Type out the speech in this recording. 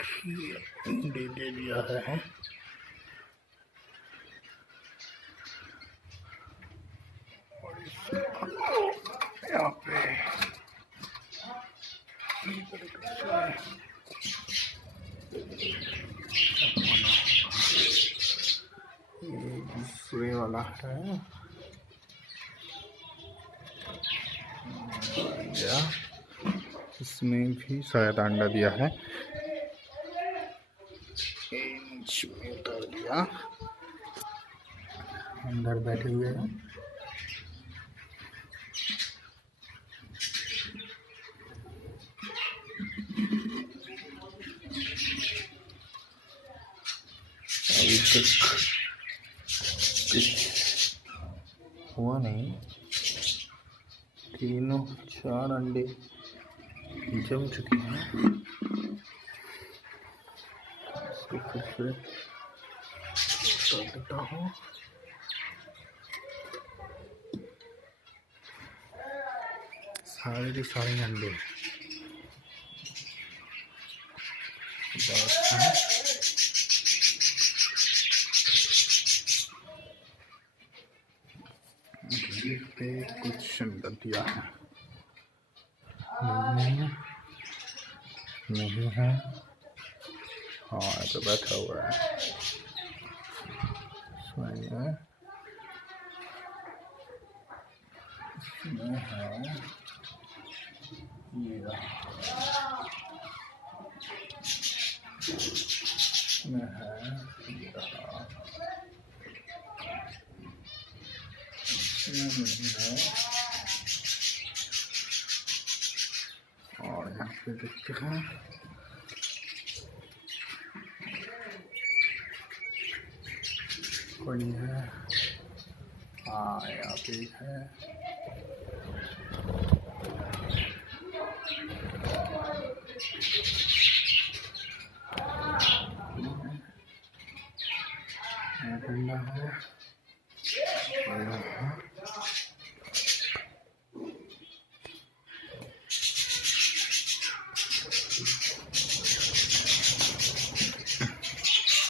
देखिए अंडे दे दिया है। और यहाँ पे ये दूसरे वाला है या इसमें भी शायद अंडा दिया है। नीचे में उतार दिया, अंदर बैठे हुए हैं। अभी तक कुछ हुआ नहीं, 3-4 अंडे जम चुके हैं। इसको फिर से उतार देता हूँ। सारे के सारे अंडे पे कुछ अंडा दिया है, नहीं है। हाँ तो बैठा हुआ है इसमें है, ये इसमें है, ये रहा, इसमें है। और यहाँ पे देखते हैं कोई है। हाँ यहाँ पे है।